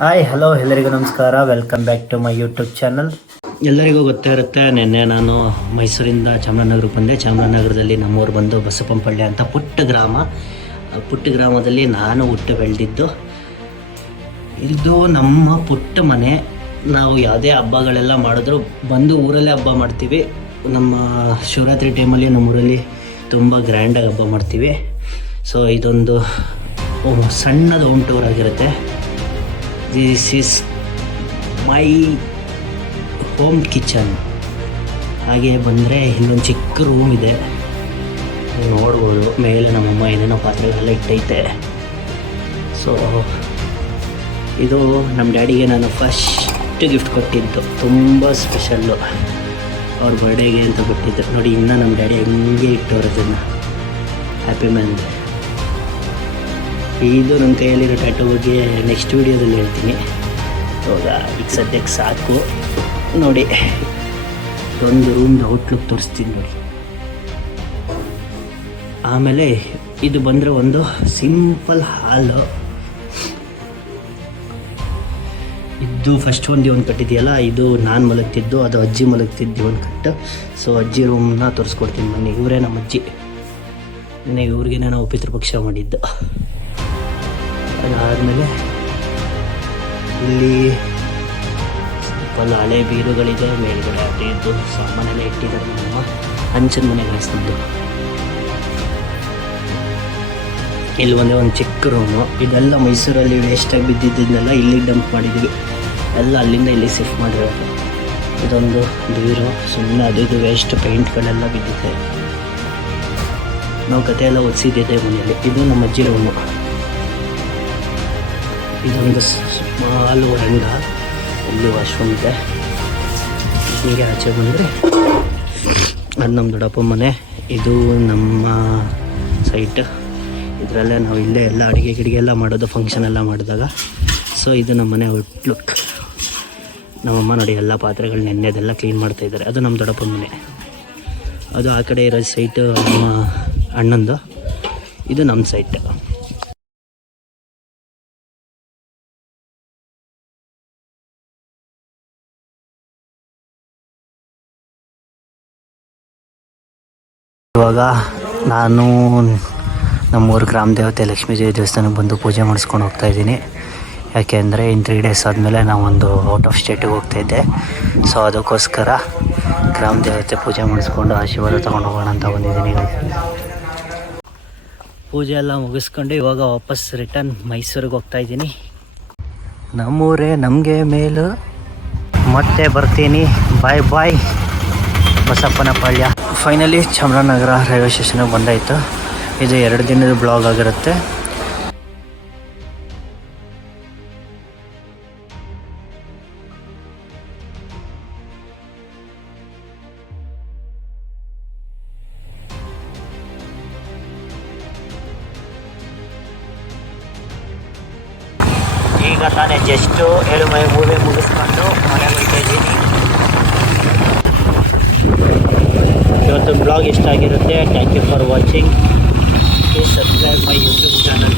Hi hello ಎಲ್ಲರಿಗೂ ನಮಸ್ಕಾರ. Welcome back to my YouTube channel. ಎಲ್ಲರಿಗೂ ಗೊತ್ತೇ ಇರುತ್ತೆ, ನಿನ್ನೆ ನಾನು ಮೈಸೂರಿಂದ ಚಾಮರಾಜನಗರಕ್ಕೆ ಬಂದೆ. ಚಾಮರಾಜನಗರದಲ್ಲಿ ನಮ್ಮೂರು ಬಂದು ಬಸಪ್ಪನಪಳ್ಳಿ ಅಂತ ಪುಟ್ಟ ಗ್ರಾಮ. ಪುಟ್ಟ ಗ್ರಾಮದಲ್ಲಿ ನಾನು ಹುಟ್ಟು ಬೆಳೆದಿದ್ದು. ಇದು ನಮ್ಮ ಪುಟ್ಟ ಮನೆ. ನಾವು ಯಾವುದೇ ಹಬ್ಬಗಳೆಲ್ಲ ಮಾಡಿದ್ರು ಬಂದು ಊರಲ್ಲೇ ಹಬ್ಬ ಮಾಡ್ತೀವಿ. ನಮ್ಮ ಶಿವರಾತ್ರಿ ಟೈಮಲ್ಲಿ ನಮ್ಮೂರಲ್ಲಿ ತುಂಬ ಗ್ರ್ಯಾಂಡಾಗಿ ಹಬ್ಬ ಮಾಡ್ತೀವಿ. ಸೊ ಇದೊಂದು ಸಣ್ಣದ ಹೋಮ್ ಟೂರ್ ಆಗಿರುತ್ತೆ. This is my home kitchen. ಹಾಗೆ ಬಂದರೆ ಇಲ್ಲೊಂದು ಚಿಕ್ಕ ರೂಮ್ ಇದೆ, ನೋಡ್ಬೋದು. ಮೇಲೆ ನಮ್ಮಮ್ಮ ಏನೇನೋ ಪಾತ್ರೆಗಳೆಲ್ಲ ಇಟ್ಟೈತೆ. ಸೊ ಇದು ನಮ್ಮ ಡ್ಯಾಡಿಗೆ ನಾನು ಫಸ್ಟ್ ಗಿಫ್ಟ್ ಕೊಟ್ಟಿದ್ದು, ತುಂಬ ಸ್ಪೆಷಲ್ಲು. ಅವ್ರ ಬರ್ಡೇಗೆ ಅಂತ ಕೊಟ್ಟಿದ್ದು. ನೋಡಿ, ಇನ್ನೂ ನಮ್ಮ ಡ್ಯಾಡಿ ಹಂಗೆ ಇಟ್ಟವ್ರು ಅದನ್ನು. Happy man. ಇದು ನನ್ನ ಕೈಯಲ್ಲಿರೋ ಟ್ಯಾಟೋ ಬಗ್ಗೆ ನೆಕ್ಸ್ಟ್ ವೀಡಿಯೋದಲ್ಲಿ ಹೇಳ್ತೀನಿ. ಇವಾಗ ಈಗ ಸದ್ಯಕ್ಕೆ ಸಾಕು. ನೋಡಿ, ಒಂದು ರೂಮ್ದು ಔಟ್ಲುಕ್ ತೋರಿಸ್ತೀನಿ ನೋಡಿ. ಆಮೇಲೆ ಇದು ಬಂದರೆ ಒಂದು ಸಿಂಪಲ್ ಹಾಲು. ಇದು ಫಸ್ಟ್ ಒಂದು ಕಟ್ಟಿದೆಯಲ್ಲ, ಇದು ನಾನು ಮಲಗ್ತಿದ್ದು, ಅದು ಅಜ್ಜಿ ಮಲಗ್ತಿದ್ದು ಒಂದು ಕಟ್ಟು. ಸೊ ಅಜ್ಜಿ ರೂಮ್ನ ತೋರಿಸ್ಕೊಡ್ತೀನಿ ಬನ್ನಿ. ಇವರೇ ನಮ್ಮ ಅಜ್ಜಿ. ಇವ್ರಿಗೆ ನಾನು ಪಿತೃಪಕ್ಷ ಮಾಡಿದ್ದು. ಅದಾದಮೇಲೆ ಇಲ್ಲಿ ಸ್ವಲ್ಪ ಹಳೆ ಬೀರುಗಳಿದೆ. ಮೇಲ್ಗಡೆ ಅದು ಇದು ಸಾಮಾನೆಲ್ಲ ಇಟ್ಟಿದ್ದಾರೆ. ನಮ್ಮ ಹಂಚಿನ ಮನೆಗೆ ಹಾಯಿಸ್ತಿದ್ದು. ಇಲ್ಲಿ ಒಂದು ಚಿಕ್ಕ ರೂಮು. ಇದೆಲ್ಲ ಮೈಸೂರಲ್ಲಿ ವೇಸ್ಟಾಗಿ ಬಿದ್ದಿದ್ದನ್ನೆಲ್ಲ ಇಲ್ಲಿಗೆ ಡಂಪ್ ಮಾಡಿದ್ದೀವಿ. ಎಲ್ಲ ಅಲ್ಲಿಂದ ಇಲ್ಲಿ ಶಿಫ್ಟ್ ಮಾಡಿರೋದು. ಇದೊಂದು ಬೀರು, ಸುಮ್ಮನೆ ಅದು ಇದು ವೇಸ್ಟ್ ಪೇಂಟ್ಗಳೆಲ್ಲ ಬಿದ್ದಿದೆ. ನಾವು ಕತೆ ಎಲ್ಲ ಒದಿಸಿದ್ದಿದೆ ಮನೆಯಲ್ಲಿ. ಇದು ನಮ್ಮ ಅಜ್ಜಿ ರೂಮು. ಇದೊಂದು ಸ್ಮಾಲ್ ಹೊರಂಡ. ಇಲ್ಲಿ ವಾಶ್ರೂಮ್ ಇದೆ. ಹೀಗೆ ಆಚೆ ಬಂದರೆ ಅದು ನಮ್ಮ ದೊಡ್ಡಪ್ಪ ಮನೆ. ಇದು ನಮ್ಮ ಸೈಟ್. ಇದರಲ್ಲೇ ನಾವು ಇಲ್ಲೇ ಎಲ್ಲ ಅಡುಗೆ ಗಿಡಿಗೆ ಎಲ್ಲ ಮಾಡೋದು, ಫಂಕ್ಷನ್ ಎಲ್ಲ ಮಾಡಿದಾಗ. ಸೊ ಇದು ನಮ್ಮ ಮನೆ ಔಟ್ಲುಕ್. ನಮ್ಮಮ್ಮ ನೋಡಿ ಎಲ್ಲ ಪಾತ್ರೆಗಳು ನೆನ್ನೆದೆಲ್ಲ ಕ್ಲೀನ್ ಮಾಡ್ತಾಯಿದ್ದಾರೆ. ಅದು ನಮ್ಮ ದೊಡ್ಡಪ್ಪ ಮನೆ. ಅದು ಆ ಕಡೆ ಇರೋ ಸೈಟು ನಮ್ಮ ಅಣ್ಣಂದು. ಇದು ನಮ್ಮ ಸೈಟ್. ಇವಾಗ ನಾನು ನಮ್ಮೂರು ಗ್ರಾಮ ದೇವತೆ ಲಕ್ಷ್ಮೀದೇವಿ ದೇವಸ್ಥಾನಕ್ಕೆ ಬಂದು ಪೂಜೆ ಮಾಡಿಸ್ಕೊಂಡು ಹೋಗ್ತಾಯಿದ್ದೀನಿ. ಯಾಕೆ ಅಂದರೆ ಇನ್ನು 3 ಡೇಸ್ ಆದಮೇಲೆ ನಾವೊಂದು ಔಟ್ ಆಫ್ ಸ್ಟೇಟಿಗೆ ಹೋಗ್ತಾಯಿದ್ದೆ. ಸೊ ಅದಕ್ಕೋಸ್ಕರ ಗ್ರಾಮ ದೇವತೆ ಪೂಜೆ ಮಾಡಿಸ್ಕೊಂಡು ಆಶೀರ್ವಾದ ತೊಗೊಂಡು ಹೋಗೋಣ ಅಂತ ಬಂದಿದ್ದೀನಿ. ಪೂಜೆ ಎಲ್ಲ ಮುಗಿಸ್ಕೊಂಡು ಇವಾಗ ವಾಪಸ್ ರಿಟರ್ನ್ ಮೈಸೂರಿಗೆ ಹೋಗ್ತಾಯಿದ್ದೀನಿ. ನಮ್ಮೂರೇ ನಮಗೆ ಮೇಲು. ಮತ್ತೆ ಬರ್ತೀನಿ. ಬಾಯ್ ಬಾಯ್ ಬಸಪ್ಪನಪಳ್ಳಿ. ಫೈನಲಿ ಚಾಮರಾಜನಗರ ರೈಲ್ವೆ ಸ್ಟೇಷನ್ಗೆ ಬಂದಾಯಿತು. ಇದು 2 ದಿನದ ಬ್ಲಾಗ್ ಆಗಿರುತ್ತೆ. ಈಗ ತಾನೇ ಜಸ್ಟು 7 ಮೈ ಮೂವಿ ಮುಗಿಸ್ಕೊಂಡು ಮನೆಗೆ ಹೋಗ್ತಾ ಇದ್ದೀನಿ. ಇವತ್ತು ಬ್ಲಾಗ್ ಇಷ್ಟ ಆಗಿರುತ್ತೆ. Thank you for watching. Please subscribe my YouTube channel.